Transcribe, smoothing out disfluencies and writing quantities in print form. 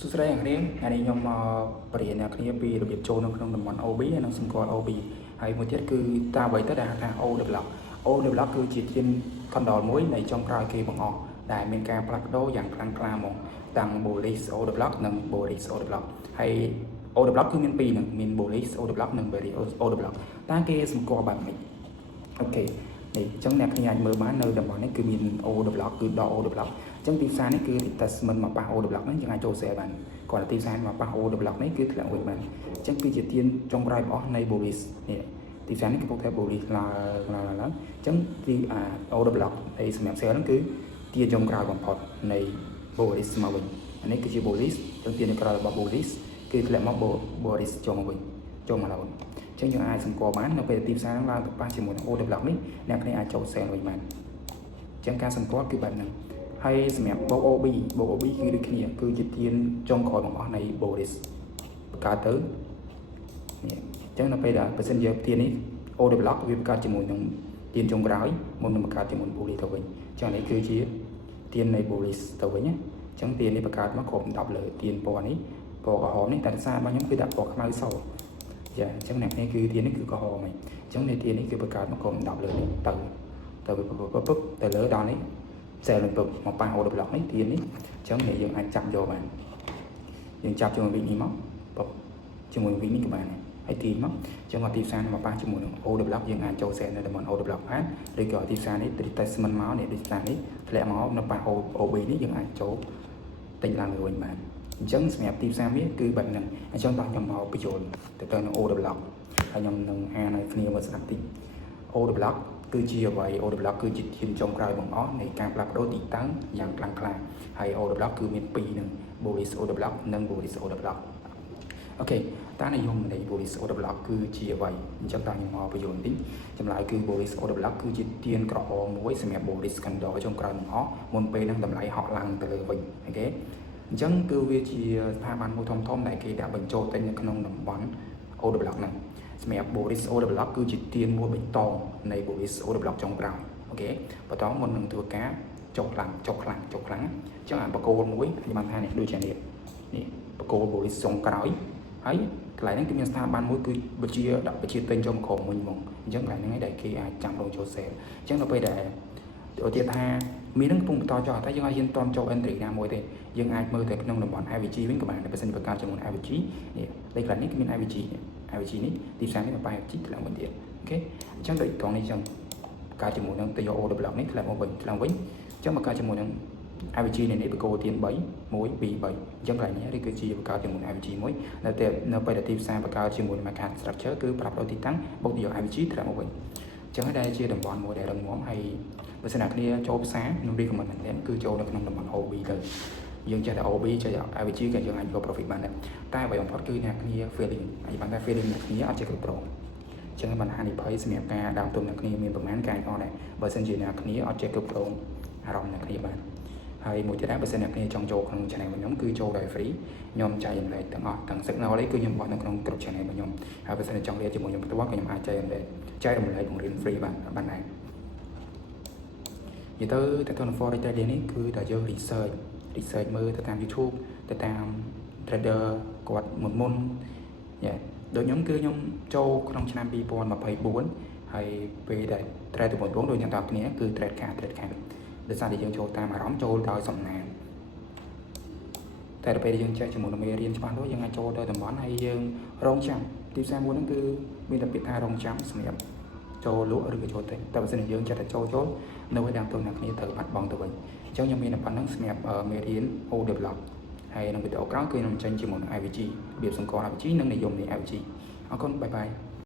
សួស្តីអ្នកនាងថ្ងៃនេះខ្ញុំមកបរិញ្ញាអ្នកគ្នាពីរបៀបចូលនៅក្នុងតំបន់ OB ហើយនិងសម្គាល់ OB ហើយមួយទៀតគឺតើអ្វីទៅដែលហៅថា O develop O develop គឺជាធានខណ្ឌមួយនៃចុងក្រោយគេបង្អស់ដែលមានការផ្លាស់ប្ដូរយ៉ាងខ្លាំងក្លាមកតាំង bullish O develop និង bearish O develop ហើយ O develop គឺមានពីរនឹងមាន bullish O develop និង bearish O develop តើគេសម្គាល់បែបម៉េចអូខេនេះអញ្ចឹងអ្នកគ្នាអាចមើលបាននៅតំបន់នេះគឺមាន O develop គឺដក O develop អញ្ចឹងទីផ្សារនេះគឺ retestment មកប៉ះ O develop នេះយើងអាចចូល sell បានគាត់ទីផ្សារមកប៉ះ O develop នេះគឺធ្លាក់វិញបានអញ្ចឹងគឺជាទានចុងក្រោយរបស់នៃ bullish នេះទីផ្សារនេះគឺពុកថា bullish ឡើងអញ្ចឹងទីO develop ហើយសម្រាប់ sell ហ្នឹងគឺទានចុងក្រោយបំផុតនៃ bullish មកវិញអានេះគឺជា bullish អញ្ចឹងទានក្រោយរបស់ bullish គឺធ្លាក់មក bullish ចូលមកវិញចូលមកឡើងអញ្ចឹងយើងអាចសម្គាល់បាននៅពេលទីផ្សារឡើងទៅប៉ះជាមួយនឹង O develop នេះអ្នកគ្នាអាចចូល sell វិញបានអញ្ចឹងការសម្គាល់គឺបែបហ្នឹងហើយសម្រាប់ OB គឺដូចគ្នាគឺជាទានចុងក្រោយបង្អស់នៃ bullish បង្កើតទៅនេះអញ្ចឹងនៅពេលដែលបើសិនយើងទាននេះ O develop វាបង្កើតជាមួយនឹងទានចុងក្រោយមុននឹងបង្កើតជាមួយ bullish ទៅវិញអញ្ចឹងនេះគឺជាទាននៃ bullish ទៅវិញណាអញ្ចឹងទាននេះបង្កើតមកគ្រប10លើទានពណ៌នេះពណ៌ក្រហមនេះតែភាសារបស់ខ្ញុំគឺដាក់ពណ៌ខ្មៅសចាអញ្ចឹងអ្នកនេះគឺទាននេះគឺក្រហមហ្នឹងអញ្ចឹងនៃទាននេះគឺបង្កើតមកគ្រប10លើនេះទៅទៅលើដល់នេះsell នឹងមកប៉ះ O develop នេះទាននេះអញ្ចឹងយើងអាចចាប់យកបានយើងចាប់ជាមួយវិញនេះមកពុកជាមួយវិញនេះក៏បានដែរហើយទីមកអញ្ចឹងមកទីផ្សារមកប៉ះជាមួយនឹង O develop យើងអាចចូល sell នៅតំបន់ O develop បានឬក៏ទីផ្សារនេះ retestment មកនេះទីផ្សារនេះធ្លាក់មកនៅប៉ះ OB នេះយើងអាចចូលទិញឡើងវិញបានអញ្ចឹងសម្រាប់ទីផ្សារវាគឺបែបហ្នឹងអញ្ចឹងបងខ្ញុំមកបញ្ចូលទៅនឹង O develop ហើយខ្ញុំនឹងអានឲ្យគ្នាមើលស្ដាប់តិច O develop គឺជាអ្វី O develop គឺជាធានចុងក្រោយបង្អស់នៃការផ្លាស់ប្ដូរទីតាំងយ៉ាងខ្លាំងក្លាហើយ O develop គឺមានពីរនឹង bullish O develop និង bearish O develop អូខេតើនិយមនៃ bullish O develop គឺជាអ្វីអញ្ចឹងតើខ្ញុំមកបញ្យល់បន្តិចចម្លើយគឺ bullish O develop គឺជាទានក្រហមមួយសម្រាប់ bullish candle ចុងក្រោយបង្អស់មុនពេលនឹងតម្លៃហក់ឡើងទៅលើវិញអូខេអញ្ចឹងគឺវាជាស្ថាប័នមួយធំដែលគេដាក់បញ្ចូលទៅនៅក្នុងតំបន់ O develop ហ្នឹងសម្រាប់ bullish O develop គឺជាទានមួយបេតងនៃ bullish O develop ចុងក្រោយអូខេបន្តមុននឹងធ្វើការចុះខ្លាំងអញ្ចឹងអាបកគោលមួយខ្ញុំបានថានេះដូចជានេះបកគោល bullish ចុងក្រោយហើយកន្លែងហ្នឹងគឺមានស្ថាប័នមួយគឺបញ្ជាដាក់បញ្ជាទិញចូលមកក្រុមមួយហ្មងអញ្ចឹងកន្លែងហ្នឹងឯងដែលគេអាចចាំរងចូល sell អញ្ចឹងនៅពេលដែលឧទាហរណ៍ថាមាននឹងកំពុងបន្តចុះតែយើងអាចហ៊ានតន់ចូល entry ណាមួយទេយើងអាចមើលទៅក្នុងតំបន់ IVG វិញក៏បានតែបើសិនបង្កើតជាមួយ IVG នេះលេខកន្លែងនេះគឺមាន IVG នេះទីផ្សារនេះមក IVG ធ្លាក់មួយទៀតអូខេអញ្ចឹងដូចត្រង់នេះអញ្ចឹងបង្កើតជាមួយនឹងទៅយក O develop នេះធ្លាក់មកវិញអញ្ចឹងបង្កើតជាមួយនឹង IVG នេះបកគោទាន3 1 2 3អញ្ចឹងកន្លែងនេះឬគឺជាបង្កើតជាមួយ IVG មួយនៅពេលដែលទីផ្សារបង្កើតជាមួយ market structure គឺប្រាប់ដល់ទីតាំងបូកទៅយក IVG ធ្លាក់មកវិញអញ្ចឹងហើយដែលជាតំបន់មួយដែលរឹងមាំហើយបើសិនណាគ្នាចូលផ្សារខ្ញុំ recommend មែនទែនគឺចូលនៅក្នុងតំបន់ OB ទៅយើងចេះតែ OB ចេះតែ IVG ក៏យើងអាចយក profit បានដែរតែអ្វីបំផុតគឺអ្នកគ្នា feeling អាចបានតែ feeling អ្នកគ្នាអត់ចេះគ្រប់គ្រងអញ្ចឹងបានហានិភ័យសម្រាប់ការដើមទុនអ្នកគ្នាមានប្រមាណការអត់ដែរបើសិនជាអ្នកគ្នាអត់ចេះគ្រប់គ្រងអារម្មណ៍អ្នកគ្នាបានហើយមួយទៀតដែរបើសិនអ្នកគ្នាចង់ចូលក្នុង channel របស់ខ្ញុំគឺចូលដោយ free ខ្ញុំចែករំលែកទាំងអស់ទាំង signal នេះគឺខ្ញុំបោះនៅក្នុងក្រុម channel របស់ខ្ញុំហើយបើសិនចង់រៀនជាមួយខ្ញុំផ្ទាល់ក៏ខ្ញុំអាចចែករំលែកបង្រៀន free បានដែរនិយាយទៅទៅ forex trading នេះគឺតែយើង research មើលទៅតាម YouTube ទៅតាម trader គាត់មុនដូចខ្ញុំគឺខ្ញុំចូលក្នុងឆ្នាំ2024ហើយពេលដែល trade ទៅមុនដូចអ្នកទាំងគ្នាគឺ trade ខាតដោយសារតែយើងចូលតាមអារម្មណ៍ចូលដោយសំណាងតែដល់ពេលយើងចេះជាមួយនឹងមេរៀនច្បាស់នោះយើងអាចចូលទៅតំបន់ហើយយើងរងចាំទីផ្សារមួយហ្នឹងគឺមានតែពាក្យថារងចាំសម្រាប់ចូលលក់ឬក៏ចូលទិញតែបើសិនជាយើងចេះតែចូលនៅឯដើមទុនអ្នកគ្នាត្រូវបាត់បង់ទៅវិញអញ្ចឹងខ្ញុំមានតែប៉ុណ្្នឹងសម្រាប់មេរៀន O develop ហើយក្នុងវីដេអូក្រោយគឺខ្ញុំចេញជាមួយនឹង IVG របៀបសង្កត់ IVG និងនិយមនៃ IVG អរគុណបាយបាយ